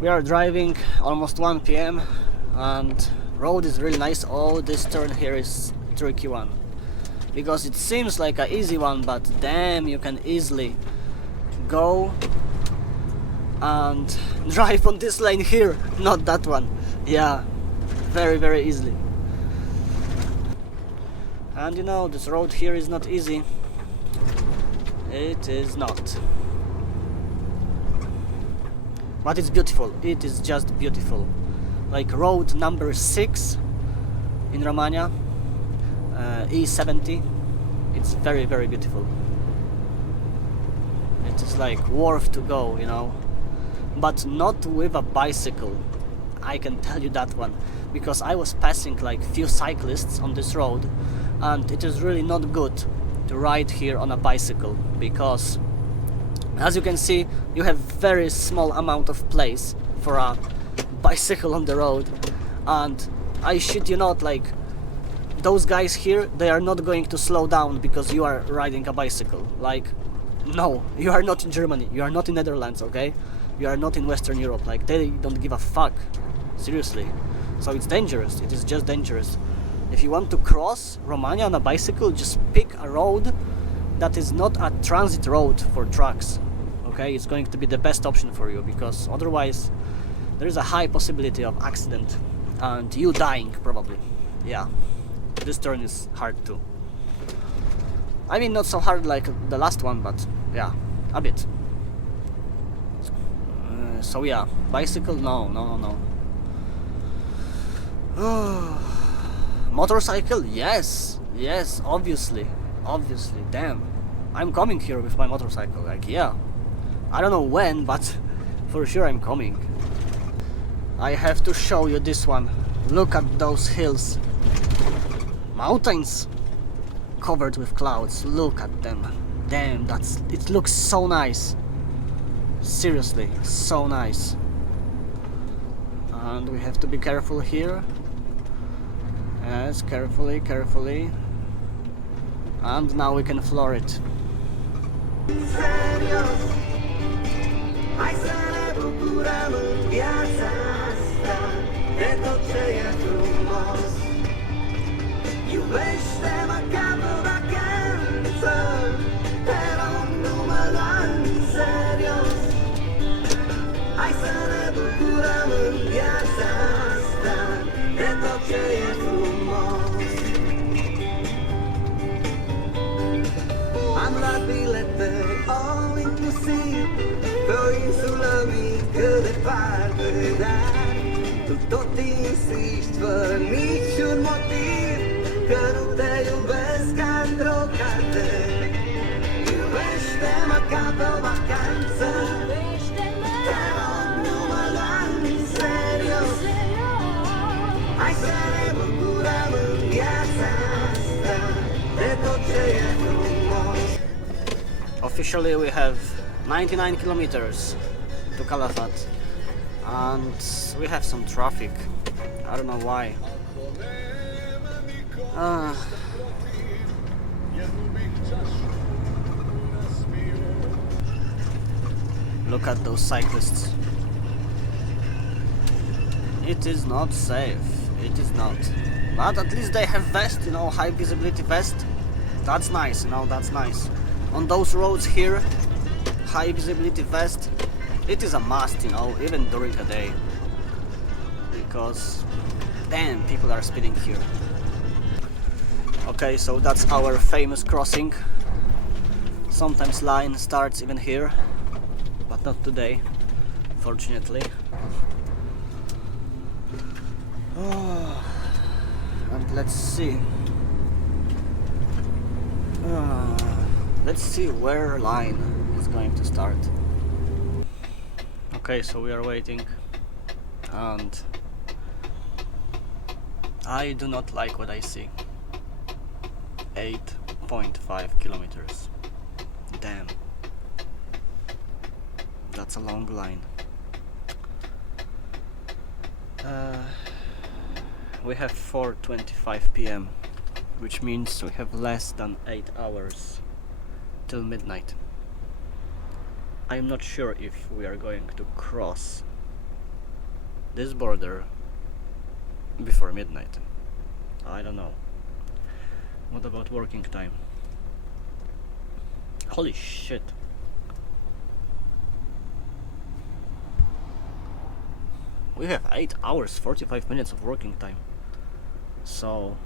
We are driving almost 1 p.m. and road is really nice. Oh, this turn here is tricky one because it seems like an easy one, but damn, you can easily go and drive on this lane here, not that one. Yeah, very easily. And you know, this road here is not easy. It is not. But it's beautiful. It is just beautiful. Like road number 6 in Romania, E70. It's very beautiful. It is like worth to go, you know. But not with a bicycle. I can tell you that one, because I was passing like few cyclists on this road, and it is really not good to ride here on a bicycle, because as you can see, you have very small amount of place for a bicycle on the road. And I shit you not, like those guys here, they are not going to slow down because you are riding a bicycle. Like, no, you are not in Germany, you are not in Netherlands, okay? You are not in Western Europe. Like, they don't give a fuck, seriously. So it's dangerous, it is just dangerous. If you want to cross Romania on a bicycle, just pick a road that is not a transit road for trucks. Okay, it's going to be the best option for you, because otherwise there is a high possibility of accident and you dying probably. Yeah, this turn is hard too. I mean, not so hard like the last one, but yeah, a bit. So yeah, bicycle, no. Motorcycle, yes, obviously, damn. I'm coming here with my motorcycle, like, yeah. I don't know when, but for sure I'm coming. I have to show you this one. Look at those hills. Mountains covered with clouds. Look at them. Damn, it looks so nice. Seriously, so nice. And we have to be careful here. Yes, carefully. And now we can floor it. Hai să ne bucurăm în viața asta de tot ce e frumos. Iubește-mă ca pe vacanță, te rog, nu mă lua în serios. Hai să ne bucurăm în viața asta de tot ce e frumos. Am luat bilete all inclusiv pe o insulă mică departe, dar tu tot insisti fără niciun motiv că nu te iubesc ca într-o carte. Iubește-mă ca pe o vacanță, te rog, nu mă lua în serios. Hai să ne bucurăm în viața asta de tot ce e frumos. Officially we have 99 kilometers to Calafat, and we have some traffic. I don't know why. Look at those cyclists. It is not safe. It is not. But at least they have vest, you know, high visibility vest. That's nice, you know, that's nice. On those roads here, high visibility vest, it is a must, you know, even during the day, because damn, people are speeding here. Okay, so that's our famous crossing. Sometimes line starts even here, but not today, fortunately. And let's see. Let's see where line is going to start. Okay, so we are waiting, and I do not like what I see. 8.5 kilometers. Damn. That's a long line. We have 4:25 p.m., which means we have less than 8 hours till midnight. I'm not sure if we are going to cross this border before midnight. I don't know. What about working time? Holy shit. We have 8 hours 45 minutes of working time. So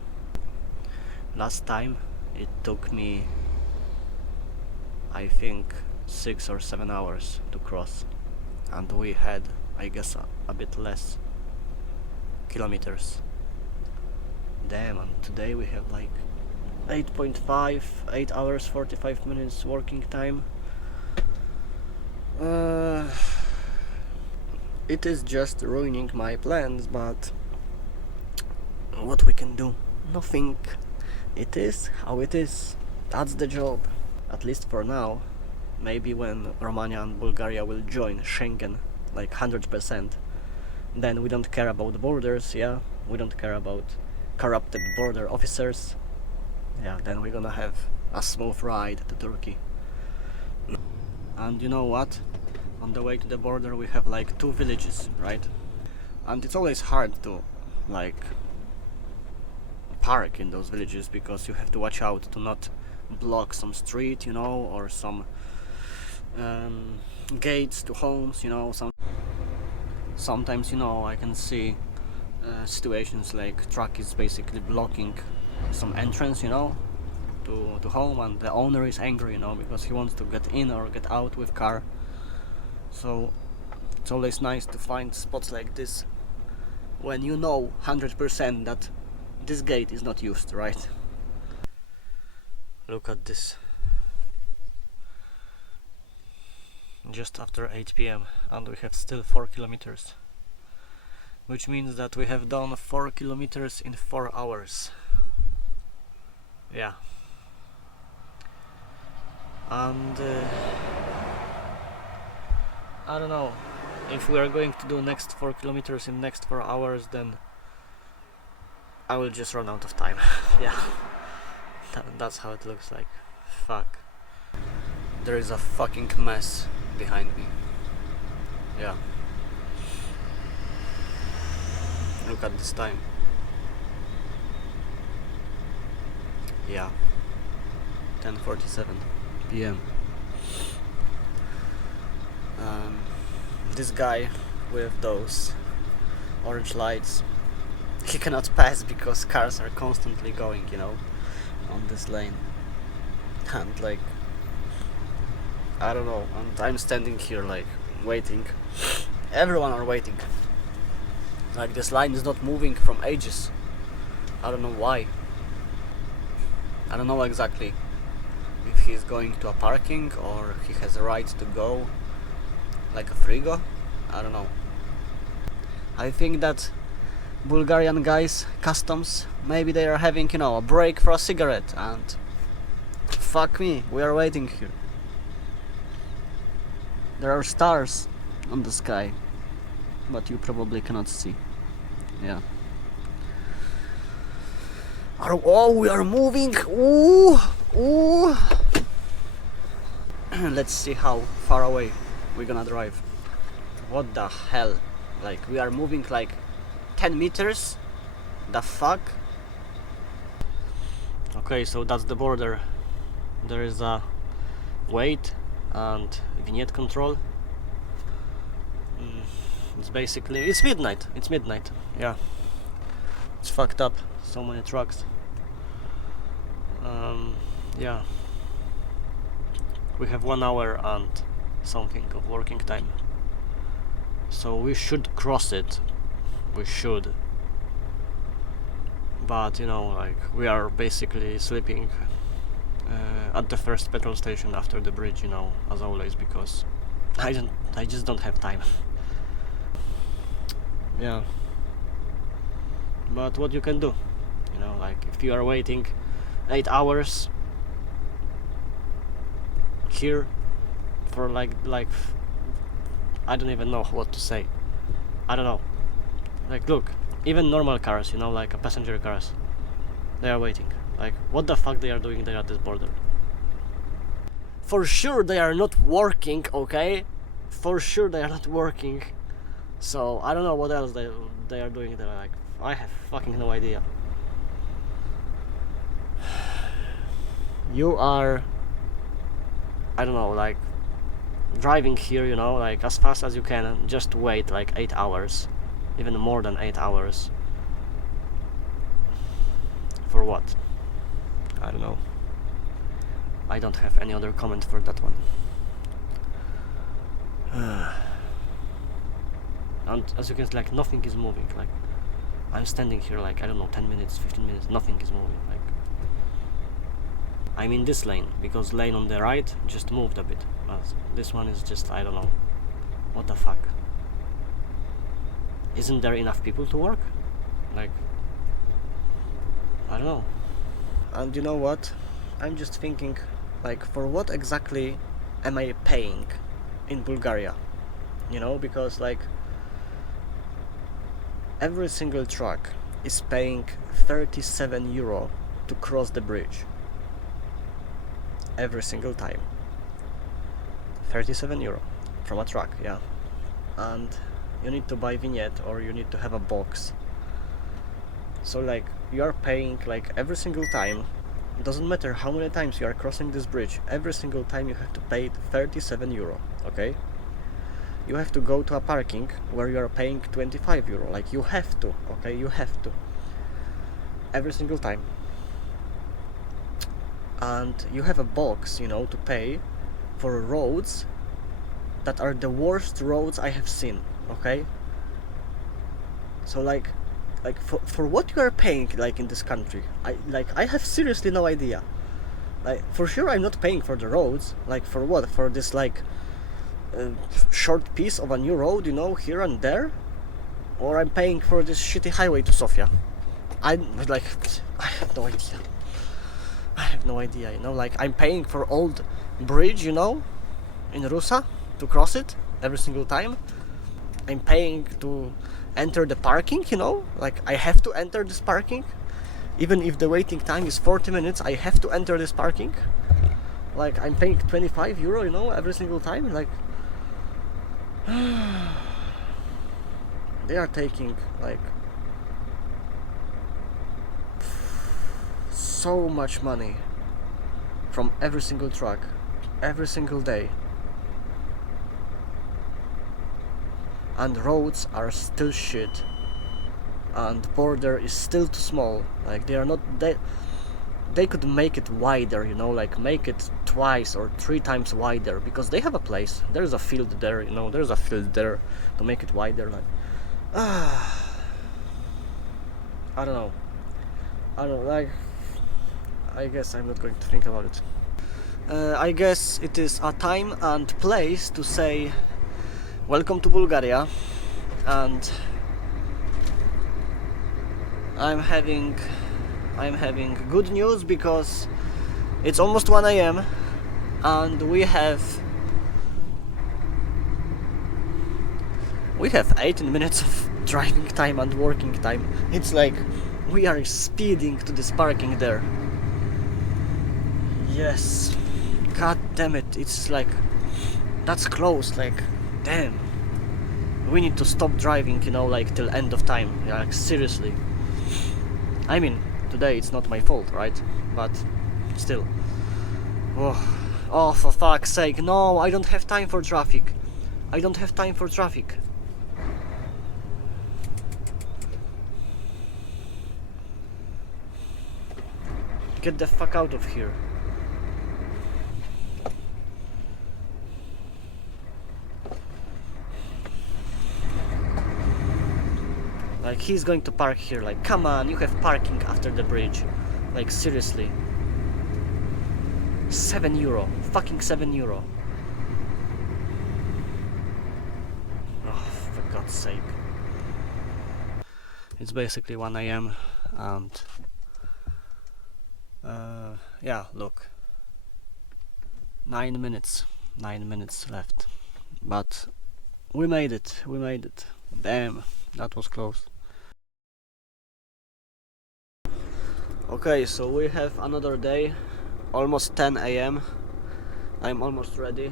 last time it took me, I think, 6 or 7 hours to cross, and we had, I guess, a bit less kilometers. Damn, and today we have like 8 hours 45 minutes working time. It is just ruining my plans, but what we can do? Nothing. It is how it is. That's the job. At least for now. Maybe when Romania and Bulgaria will join Schengen, like 100%, then we don't care about borders, yeah? We don't care about corrupted border officers. Yeah, then we're gonna have a smooth ride to Turkey. And you know what? On the way to the border we have like 2 villages, right? And it's always hard to like park in those villages because you have to watch out to not block some street, you know, or some gates to homes, you know. Sometimes, you know, I can see situations like truck is basically blocking some entrance, you know, to home, and the owner is angry, you know, because he wants to get in or get out with car. So it's always nice to find spots like this when you know 100% that this gate is not used, right? Look at this. Just after 8 p.m. and we have still 4 kilometers, which means that we have done 4 kilometers in 4 hours. Yeah. And I don't know, if we are going to do next 4 kilometers in next 4 hours, then I will just run out of time. Yeah, that's how it looks like. Fuck. There is a fucking mess behind me. Yeah. Look at this time. Yeah. 10:47 p.m. This guy with those orange lights, he cannot pass because cars are constantly going, you know, on this lane. And like, I don't know, and I'm standing here like waiting. Everyone are waiting. Like, this line is not moving from ages. I don't know why. I don't know exactly if he's going to a parking or he has a right to go like a frigo. I don't know. I think that Bulgarian guys, customs, maybe they are having, you know, a break for a cigarette, and fuck me, we are waiting here. There are stars on the sky, but you probably cannot see. Yeah. Oh, we are moving. Ooh, ooh. Let's see how far away we're gonna drive. What the hell? Like, we are moving like 10 meters? The fuck? Okay, so that's the border. There is a weight and vignette control. It's basically, it's midnight. It's midnight. Yeah. It's fucked up. So many trucks. Yeah. We have 1 hour and something of working time. So we should cross it. We should. But, you know, like, we are basically sleeping at the first petrol station after the bridge, you know, as always, because I just don't have time. Yeah. But what you can do, you know, like, if you are waiting 8 hours here for like I don't even know what to say. I don't know. Like, look, even normal cars, you know, like passenger cars, they are waiting. Like, what the fuck they are doing there at this border? For sure they are not working, okay? For sure they are not working. So I don't know what else they are doing there. Like, I have fucking no idea. You are, I don't know, like driving here, you know, like as fast as you can, just wait like 8 hours, even more than 8 hours. For what? I don't know. I don't have any other comment for that one. And as you can see, like nothing is moving. Like I'm standing here like, I don't know, 10 minutes, 15 minutes, nothing is moving. Like I'm in this lane, because lane on the right just moved a bit. This one is just, I don't know. What the fuck? Isn't there enough people to work? Like, I don't know. And you know what? I'm just thinking, like, for what exactly am I paying in Bulgaria? You know, because like every single truck is paying 37 euro to cross the bridge. Every single time. 37 euro from a truck, yeah. And you need to buy vignette, or you need to have a box. So like you are paying like every single time. It doesn't matter how many times you are crossing this bridge, every single time you have to pay 37 euro, okay? You have to go to a parking where you are paying 25 euro, like you have to, okay? You have to. Every single time. And you have a box, you know, to pay for roads that are the worst roads I have seen, okay? So like for what you are paying like in this country, I have seriously no idea. Like for sure I'm not paying for the roads. Like for what? For this like short piece of a new road, you know, here and there, or I'm paying for this shitty highway to Sofia. I have no idea. I have no idea, you know, like I'm paying for old bridge, you know, in Rusa to cross it every single time. I'm paying to enter the parking, you know, like I have to enter this parking. Even if the waiting time is 40 minutes, I have to enter this parking. Like I'm paying 25 euro, you know, every single time. Like they are taking like so much money from every single truck, every single day. And roads are still shit, and border is still too small. Like they are not, they could make it wider, you know, like make it twice or 3 times wider, because they have a place, there's a field there, you know, there's a field there to make it wider. Like I don't know, like I guess I'm not going to think about it. I guess it is a time and place to say welcome to Bulgaria, and I'm having good news, because it's almost 1 a.m. and we have 18 minutes of driving time and working time. It's like we are speeding to this parking there. Yes, god damn it, it's like that's close. Like damn, we need to stop driving, you know, like till end of time. Like seriously, I mean today it's not my fault, right? But still, oh for fuck's sake, no, I don't have time for traffic. I don't have time for traffic. Get the fuck out of here. Like he's going to park here, like come on, you have parking after the bridge. Like seriously. 7 euro, fucking 7 euro. Oh, for God's sake. It's basically 1 a.m. and yeah, look, 9 minutes left, but we made it. Damn, that was close. Okay, so we have another day, almost 10 a.m. I'm almost ready.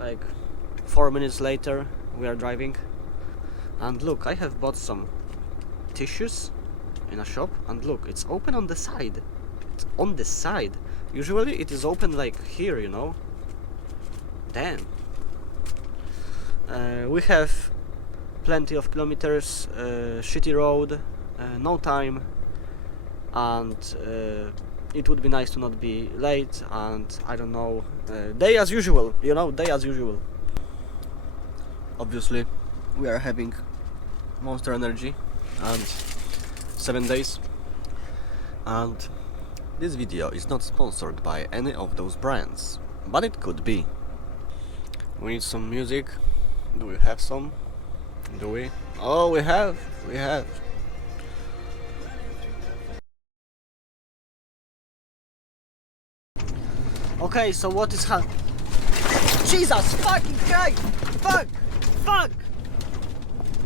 Like 4 minutes later we are driving. And look, I have bought some tissues in a shop, and look, it's open on the side. It's on the side. Usually it is open like here, you know. Damn. We have plenty of kilometers, shitty road, no time, and it would be nice to not be late, and I don't know, day as usual, you know, day as usual. Obviously we are having Monster Energy and 7 days, and this video is not sponsored by any of those brands, but it could be. We need some music. Do we have some? Do we? Oh, we have. Okay, so what is happening? Jesus fucking Christ! Fuck!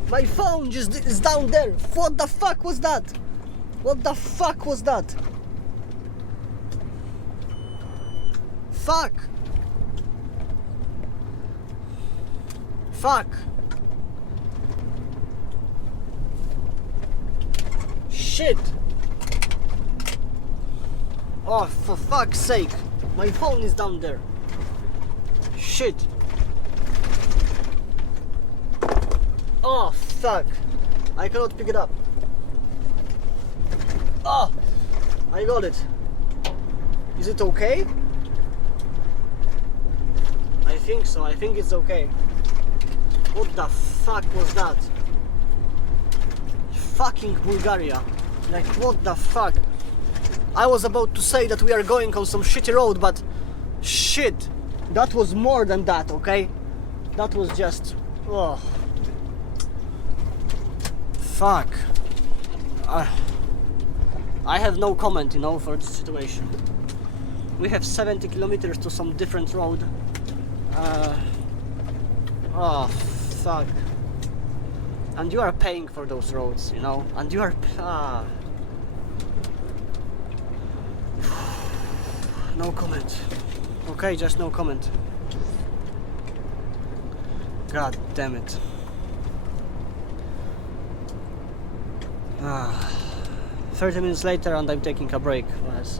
My phone just is down there. What the fuck was that? What the fuck was that? Fuck! Shit! Oh, for fuck's sake! My phone is down there. Shit! Oh, fuck! I cannot pick it up. Oh! I got it. Is it okay? I think so. I think it's okay. What the fuck was that? Fucking Bulgaria. Like, what the fuck? I was about to say that we are going on some shitty road, but shit, that was more than that, okay? That was just... oh. Fuck. I have no comment, you know, for this situation. We have 70 kilometers to some different road. Oh, fuck. And you are paying for those roads, you know? And you are... no comment. Okay, just no comment. God damn it. 30 minutes later and I'm taking a break.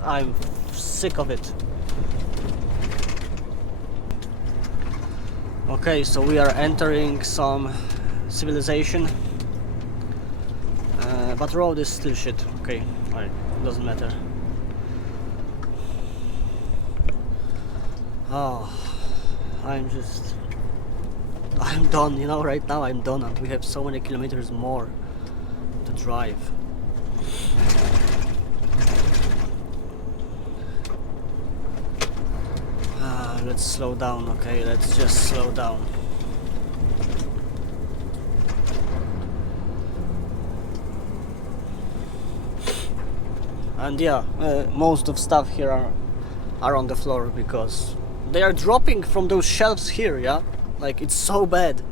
I'm sick of it. Okay, so we are entering some civilization. But road is still shit. Okay, alright, doesn't matter. Oh, I'm done, you know, right now I'm done, and we have so many kilometers more to drive. Let's slow down, okay, let's just slow down. And yeah, most of stuff here are on the floor because they are dropping from those shelves here, yeah? Like, it's so bad.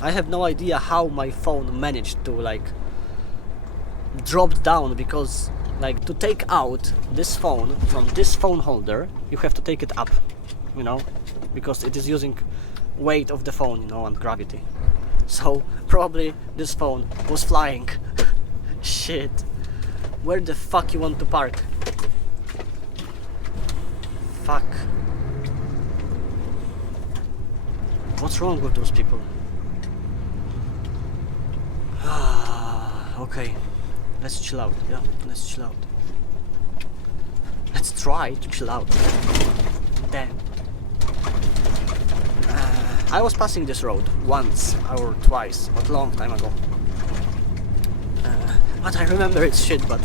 I have no idea how my phone managed to, like, drop down, because, like, to take out this phone from this phone holder, you have to take it up, you know? Because it is using weight of the phone, you know, and gravity. So, probably this phone was flying. Shit. Where the fuck you want to park? Fuck. What's wrong with those people? Okay, let's chill out, yeah, let's chill out. Let's try to chill out. Damn. I was passing this road once or twice, but a long time ago. But I remember it's shit, but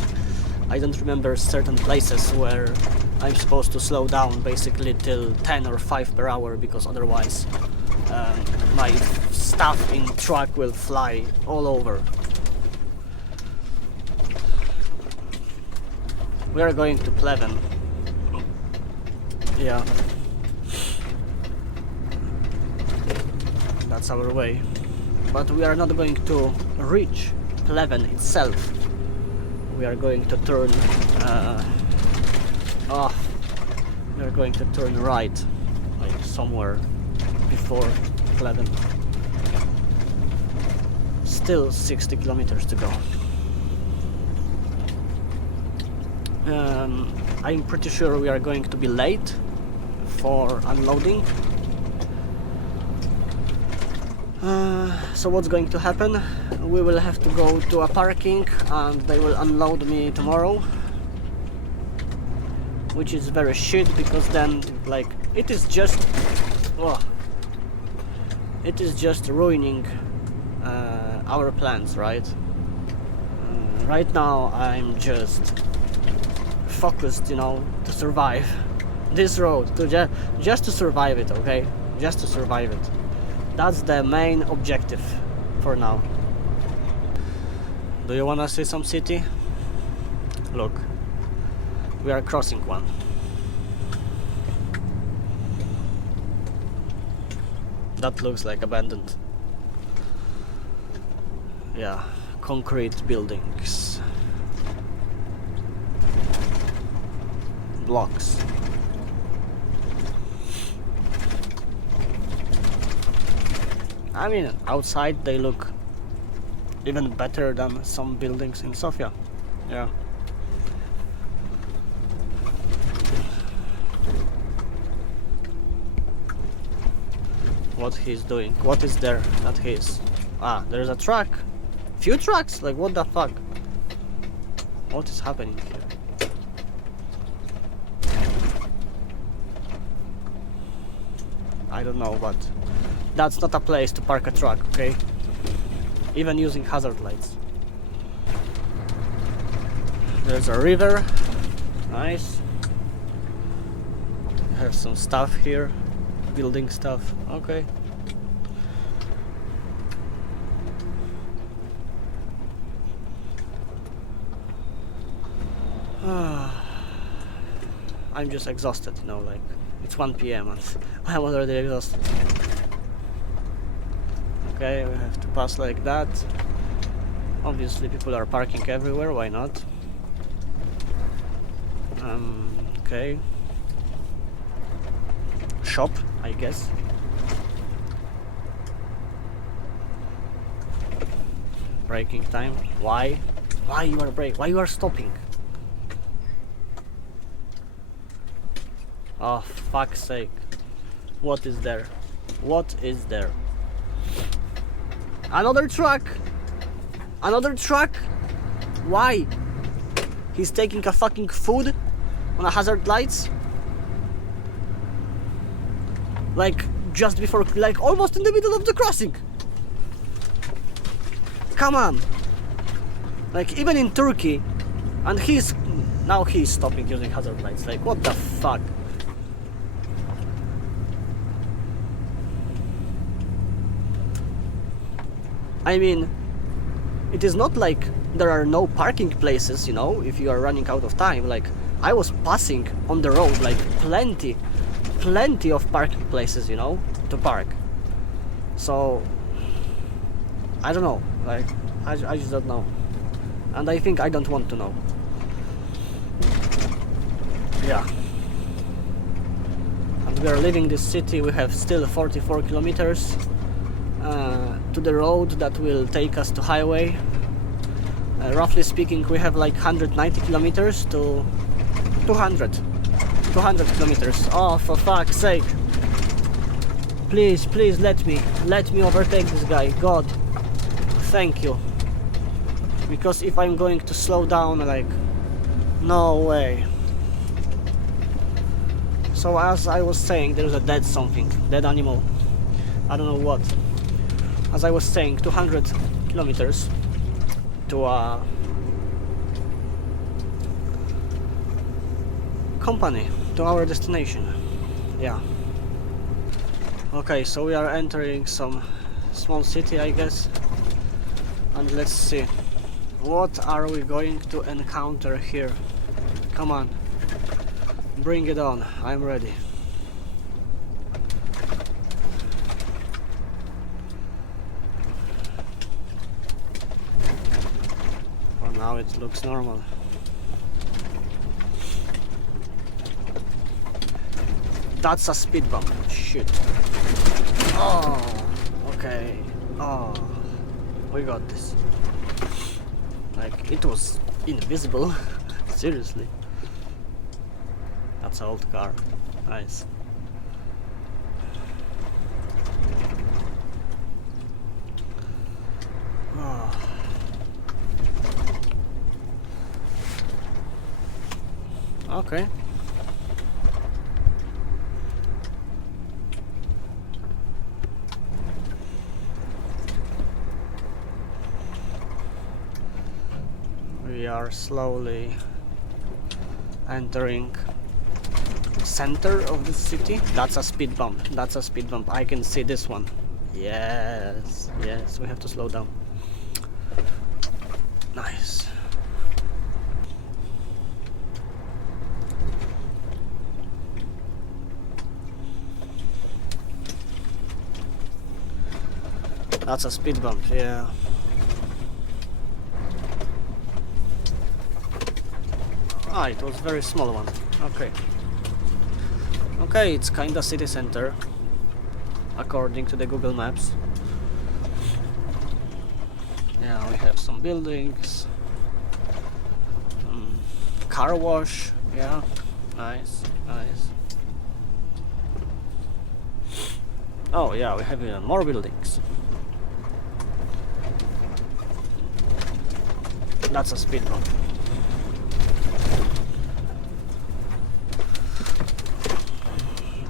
I don't remember certain places where I'm supposed to slow down basically till 10 or 5 per hour, because otherwise my stuff in truck will fly all over. We are going to Pleven. Yeah. That's our way. But we are not going to reach Pleven itself. We are going to turn we are going to turn right, like somewhere before Pleven. still 60 kilometers to go. I'm pretty sure we are going to be late for unloading. So what's going to happen? We will have to go to a parking and they will unload me tomorrow, which is very shit, because then like it is just ruining our plans, right? Right now I'm just focused, you know, to survive this road, to just to survive it, okay? Just to survive it. That's the main objective for now. Do you wanna see some city? Look, we are crossing one. That looks like abandoned. Yeah, concrete buildings. Blocks. I mean, outside they look even better than some buildings in Sofia. Yeah. What he's doing? What is there that he's... Ah, there's a truck. Few trucks? Like, what the fuck? What is happening here? I don't know, but that's not a place to park a truck, okay? Even using hazard lights. There's a river. Nice. Have some stuff here. Building stuff. Okay. I'm just exhausted, you know, like it's 1 PM and I'm already exhausted. Okay, we have to pass like that. Obviously people are parking everywhere, why not? Okay. Shop, I guess. Braking time. Why? Why you are braking? Why you are stopping? Oh, fuck's sake. What is there? What is there? Another truck! Another truck! Why? He's taking a fucking food on a hazard lights? Like, just before, like, almost in the middle of the crossing. Come on. Like, even in Turkey, and now he's stopping using hazard lights. Like, what the fuck? I mean, it is not like there are no parking places, you know, if you are running out of time. Like, I was passing on the road, like, plenty of parking places, you know, to park. So, I don't know, like, I just don't know. And I think I don't want to know. Yeah. And we are leaving this city. We have still 44 kilometers to the road that will take us to highway. Roughly speaking, we have like 190 kilometers to 200 kilometers. Oh, for fuck's sake. Please, please let me overtake this guy. God, thank you. Because if I'm going to slow down, like, no way. So as I was saying, there's a dead animal. I don't know what. As I was saying, 200 kilometers to a company, to our destination. Yeah. Okay, so we are entering some small city, I guess. And let's see, what are we going to encounter here? Come on, bring it on, I'm ready. For now it looks normal. That's a speed bump. Shit. Oh, okay. Oh, we got this. Like, it was invisible. Seriously. That's an old car. Nice. Oh. Okay. We are slowly entering center of the city. That's a speed bump. That's a speed bump. I can see this one. Yes, yes, we have to slow down. Nice. That's a speed bump, yeah. Ah, it was a very small one. Okay. Okay, it's kinda city center, according to the Google Maps. Yeah, we have some buildings. Car wash, yeah. Nice, nice. Oh yeah, we have even more buildings. That's a speed bump.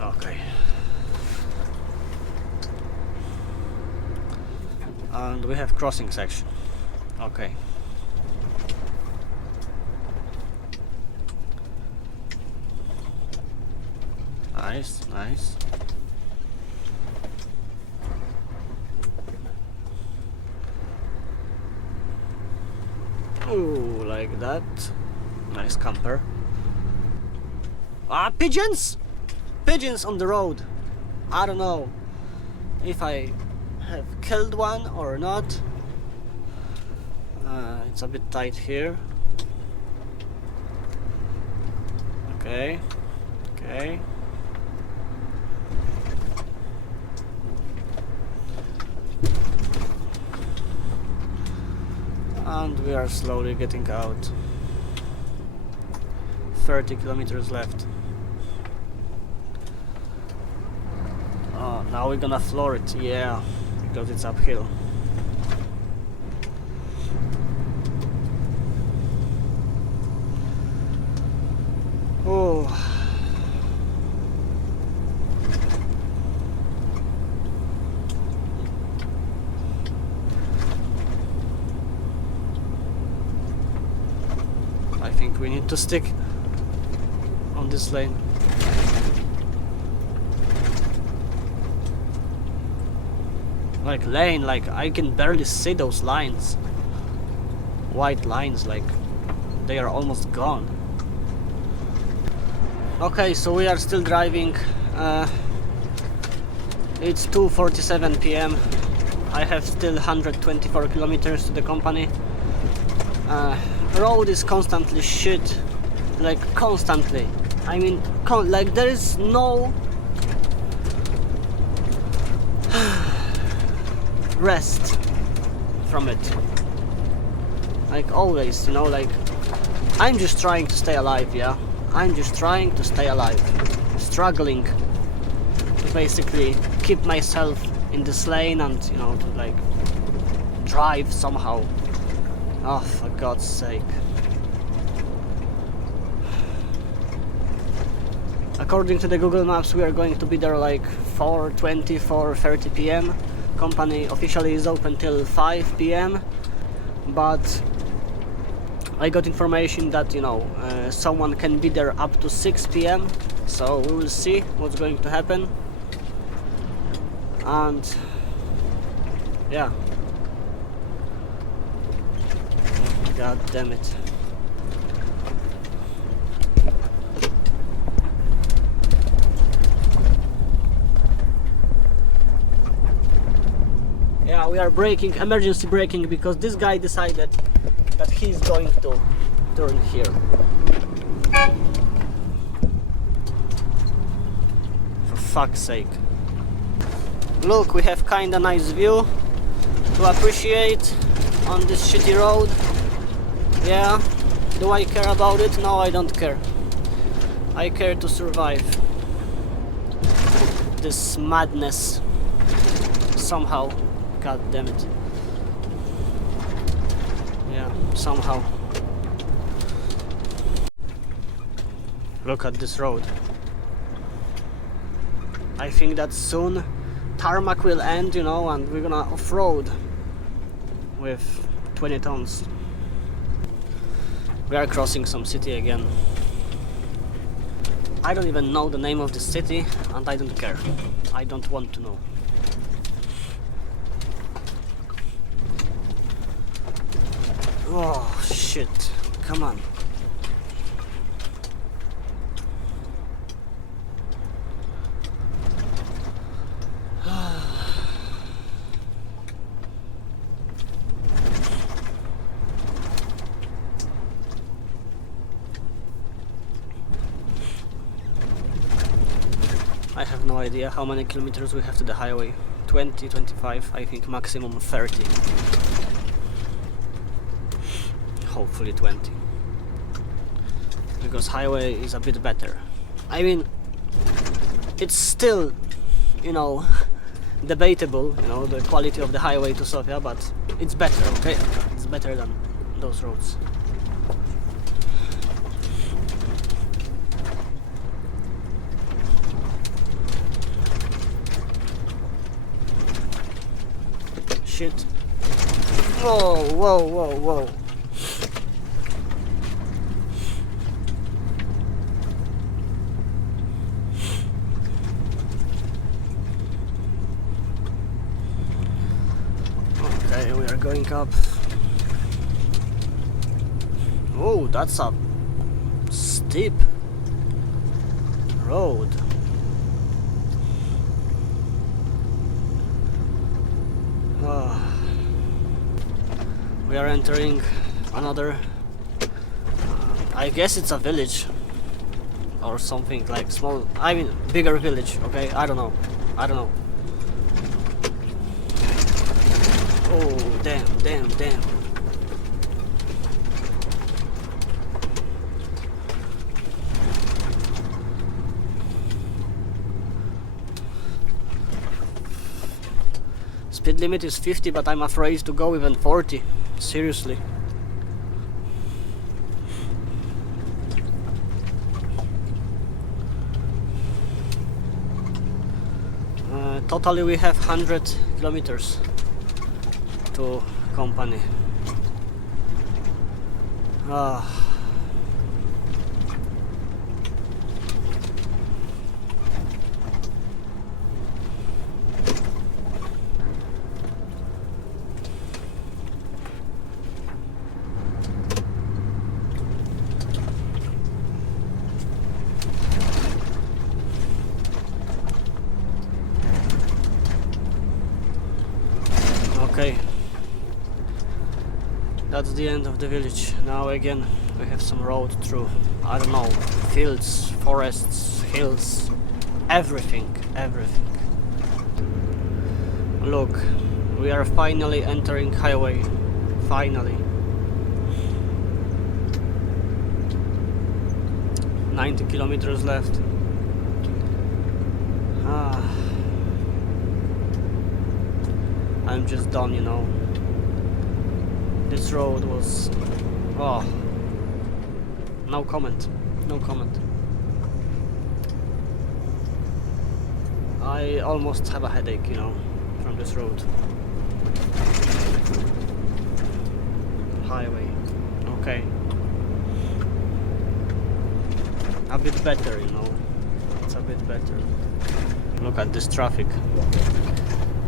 Okay. And we have crossing section. Okay. Nice, nice. Ooh, like that. Nice camper. Ah, pigeons! Pigeons on the road. I don't know if I have killed one or not. It's a bit tight here. Okay, okay. And we are slowly getting out. 30 kilometers left. Oh, now we're gonna floor it, yeah, because it's uphill. Oh. I think we need to stick on this lane. Like lane, like I can barely see those lines. White lines, like they are almost gone. Okay, so we are still driving. It's 2:47 p.m. I have still 124 kilometers to the company. Road is constantly shit, like constantly. I mean, like there is no rest from it. Like always, you know, like I'm just trying to stay alive, yeah. I'm just trying to stay alive, struggling to basically keep myself in this lane and, you know, to like drive somehow. Oh, for God's sake. According to the Google Maps, we are going to be there like 4:20, 4:30 p.m. Company officially is open till 5 p.m. But I got information that, you know, someone can be there up to 6 p.m. So we will see what's going to happen. And yeah. God damn it. Yeah, we are braking, emergency braking, because this guy decided that he's going to turn here. For fuck's sake. Look, we have kinda nice view. to appreciate on this shitty road. Yeah, do I care about it? No, I don't care. I care to survive this madness somehow. God damn it. Yeah, somehow. Look at this road. I think that soon tarmac will end, you know, and we're gonna off-road with 20 tons. We are crossing some city again. I don't even know the name of the city, and I don't care. I don't want to know. Oh shit, come on. I have no idea how many kilometers we have to the highway. 20, 25, I think maximum 30. Hopefully 20. Because highway is a bit better. I mean, it's still, you know, debatable, you know, the quality of the highway to Sofia, but it's better, okay? It's better than those roads. Shit. Whoa, whoa, whoa, whoa. Okay, we are going up. Oh, that's a steep road. We are entering another, I guess it's a village or something like small, I mean bigger village, okay? I don't know. Oh, damn. Speed limit is 50, but I'm afraid to go even 40. Seriously. Totally we have 100 kilometers to company. Okay, that's the end of the village. Now again we have some road through, I don't know, fields, forests, hills, everything. Look, we are finally entering highway. Finally. 90 kilometers left. I'm just done, you know. This road was... oh. No comment. I almost have a headache, you know, from this road. Highway. Okay. A bit better, you know. It's a bit better. Look at this traffic.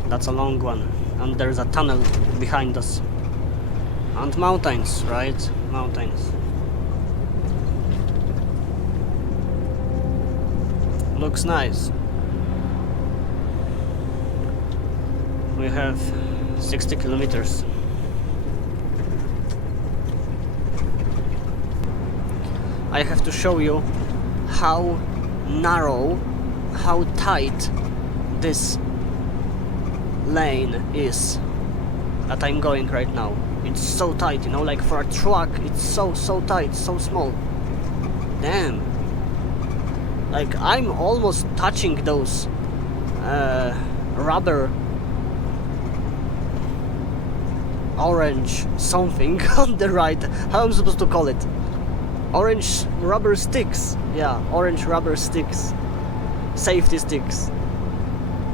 That's a long one. And there's a tunnel behind us. And mountains, right? Mountains. Looks nice. We have 60 kilometers. I have to show you how narrow, how tight this lane is. that I'm going right now. It's so tight, you know, like for a truck, it's so tight, so small. Damn. Like I'm almost touching those rubber orange something on the right. How am I supposed to call it? Orange rubber sticks. Yeah, orange rubber sticks. Safety sticks.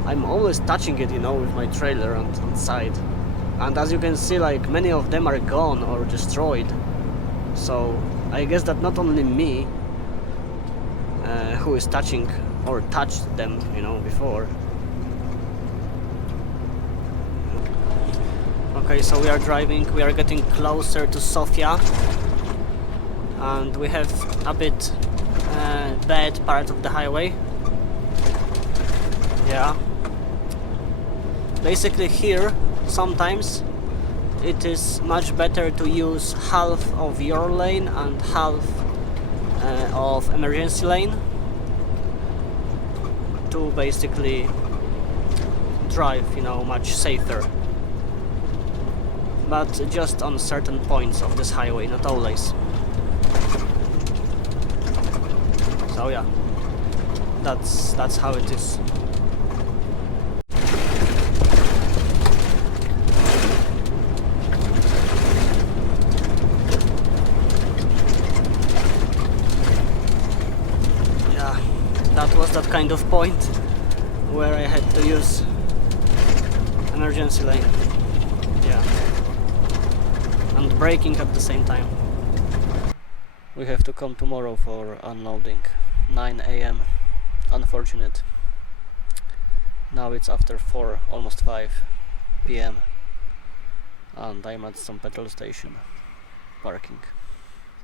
I'm always touching it, you know, with my trailer on the side. And as you can see, like many of them are gone or destroyed. So I guess that not only me who is touching or touched them, you know, before. Okay, so we are driving, we are getting closer to Sofia, and we have a bit bad part of the highway. Yeah. Basically here, sometimes it is much better to use half of your lane and half of emergency lane to basically drive, you know, much safer. But just on certain points of this highway, not always. So yeah, that's how it is. Yeah, that was that kind of point where I had to use emergency lane. Yeah. And braking at the same time. We have to come tomorrow for unloading. 9 AM. Unfortunate. Now it's after 4, almost 5 PM. And I'm at some petrol station. Parking.